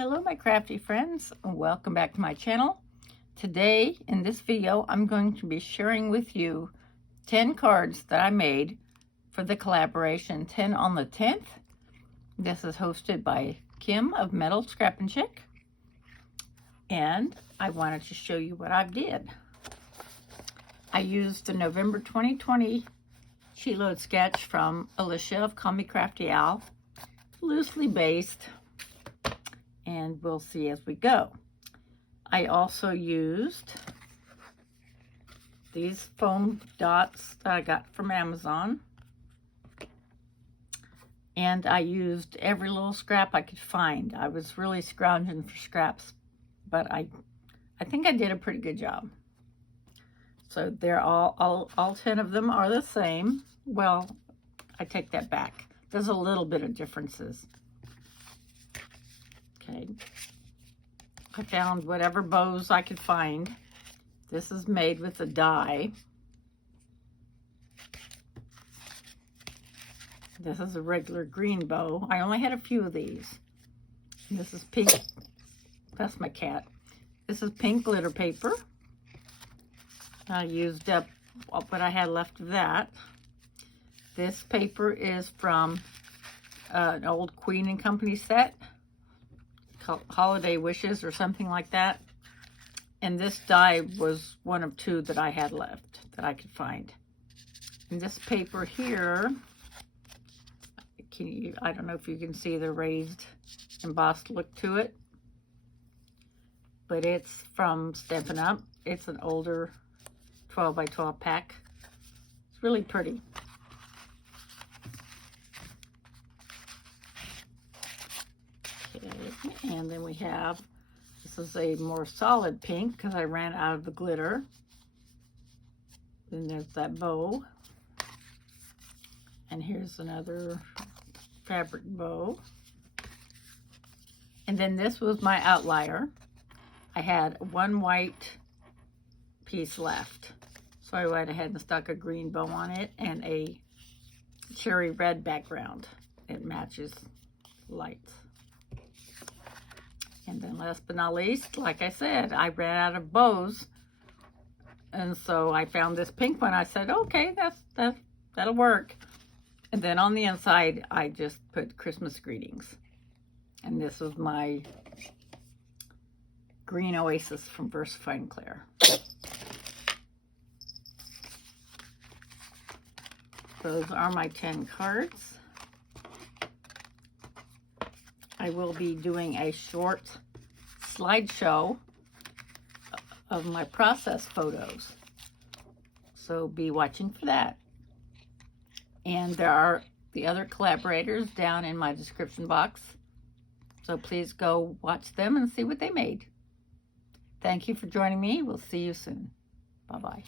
Hello my crafty friends, and welcome back to my channel. Today in this video I'm going to be sharing with you 10 cards that I made for the collaboration 10 on the 10th. This is hosted by Kim of Metal Scrap and Chick, and I wanted to show you what I did. I used the November 2020 sheet load sketch from Alicia of Call Me Crafty Owl, loosely based, and we'll see as we go. I also used these foam dots that I got from Amazon, and I used every little scrap I could find. I was really scrounging for scraps, but I think I did a pretty good job. So they're all 10 of them are the same. Well, I take that back. There's a little bit of differences. Okay, I found whatever bows I could find. This is made with a die. This is a regular green bow. I only had a few of these. This is pink. That's my cat. This is pink glitter paper. I used up what I had left of that. This paper is from an old Queen and Company set. Holiday Wishes or something like that, and this die was one of two that I had left that I could find. And this paper here, I don't know if you can see the raised embossed look to it, but it's from Stampin' Up. It's an older 12 by 12 pack. It's really pretty. And then we have, this is a more solid pink because I ran out of the glitter. Then there's that bow. And here's another fabric bow. And then this was my outlier. I had one white piece left, so I went ahead and stuck a green bow on it and a cherry red background. It matches lights. And then last but not least, like I said, I ran out of bows, and so I found this pink one. I said, okay, that'll work. And then on the inside, I just put Christmas greetings. And this was my green oasis from Versifying Claire. Those are my 10 cards. I will be doing a short slideshow of my process photos, so be watching for that. And there are the other collaborators down in my description box, so please go watch them and see what they made. Thank you for joining me. We'll see you soon. Bye-bye.